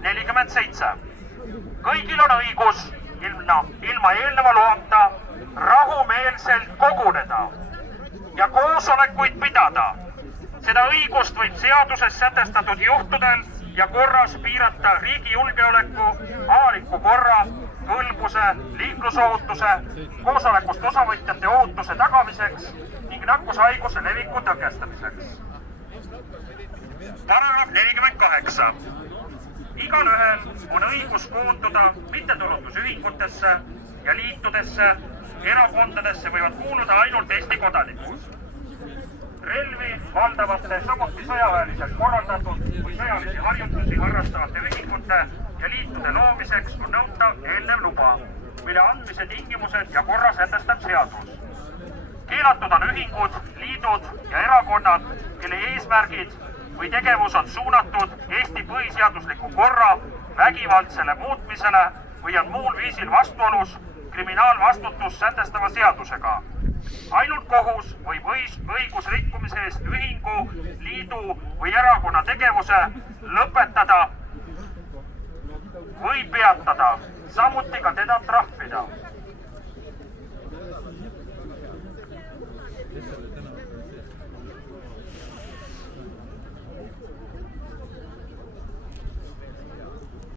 paragrahv 47. Kõigil on õigus ilma eelneva loata rahumeelselt koguneda ja koosolekuid pidada. Seda õigust võib seaduses sätestatud juhtudel ja korras piirata riigi julgeoleku, avaliku korra, kõlbuse, liiklusohutuse, koosolekust osavõtjate ohutuse tagamiseks ning nakkushaiguse leviku tõkestamiseks. Paragrahv 48. Igalühel on õigus koonduda mittetulundusühingutesse ja liitudesse, erakondadesse võivad kuuluda ainult Eesti kodanikud. Relvi valdavate samuti sõjaväeliselt korraldatud või sõjalisi harjutusi harrastavate ühingute ja liitude loomiseks on nõutav eelnev luba, mille andmise tingimused ja korra sätestab seadus. Keelatud on ühingud, liidud ja erakonnad, kelle eesmärgid või tegevus on suunatud Eesti põhiseadusliku korra vägivaldsele muutmisele või on muul viisil vastuolus kriminaalvastutus sätestava seadusega. Ainult kohus võib õigusrikkumise eest ühingu, liidu või erakonna tegevuse lõpetada või peatada, samuti ka teda trahvida.